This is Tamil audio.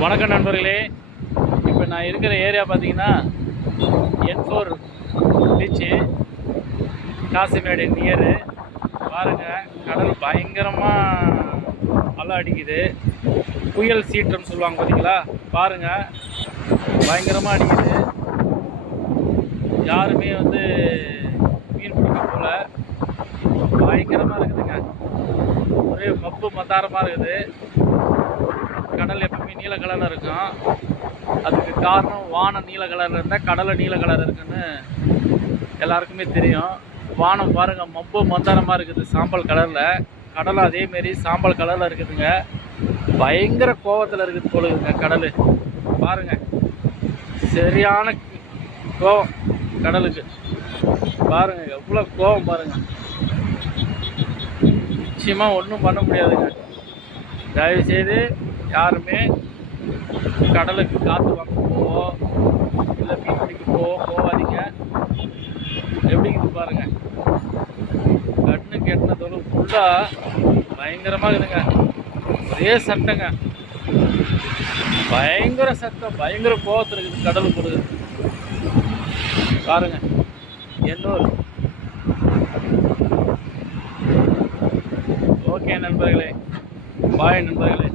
வணக்கம் நண்பர்களே. இப்போ நான் இருக்கிற ஏரியா பார்த்தீங்கன்னா N4 பீச்சு, காசிமேடு நியரு. பாருங்கள், கடல் பயங்கரமாக அலை அடிக்குது. புயல் சீற்றம் சொல்லுவாங்க பார்த்தீங்களா, பாருங்கள் பயங்கரமாக அடிக்குது. யாருமே மீன் பிடிக்க போல. பயங்கரமாக இருக்குதுங்க, ஒரே மப்பு மத்தாரமாக இருக்குது. கடல் எப்பவுமே நீல கலரில் இருக்கும். அதுக்கு காரணம் வானம் நீல கலரில் இருந்தால் கடலை நீல கலர் இருக்குன்னு எல்லாருக்குமே தெரியும். வானம் பாருங்கள், மப்பு மந்தாரமாக இருக்குது சாம்பல் கலரில். கடலும் அதேமாரி சாம்பல் கலரில் இருக்குதுங்க. பயங்கர கோவத்தில் இருக்குது போலுங்க கடல். பாருங்கள், சரியான கோவம் கடலுக்கு. பாருங்கள் எவ்வளோ கோவம் பாருங்கள். நிச்சயமாக ஒன்றும் பண்ண முடியாதுங்க. தயவுசெய்து யாருமே கடலுக்கு காற்று வாங்க போவோ இல்லை மீன் பிடிக்க போகாதீங்க. எப்படி இது பாருங்கள், கண்ணுக்கு எட்டின தொழில் ஃபுல்லாக பயங்கரமாக இருக்குதுங்க. ஒரே சட்டங்க, பயங்கர சட்டம், பயங்கர கோவத்தில் இருக்குது கடலுக்கு போடுது. பாருங்க எண்ணூர். ஓகே நண்பர்களே, பாய் நண்பர்களே.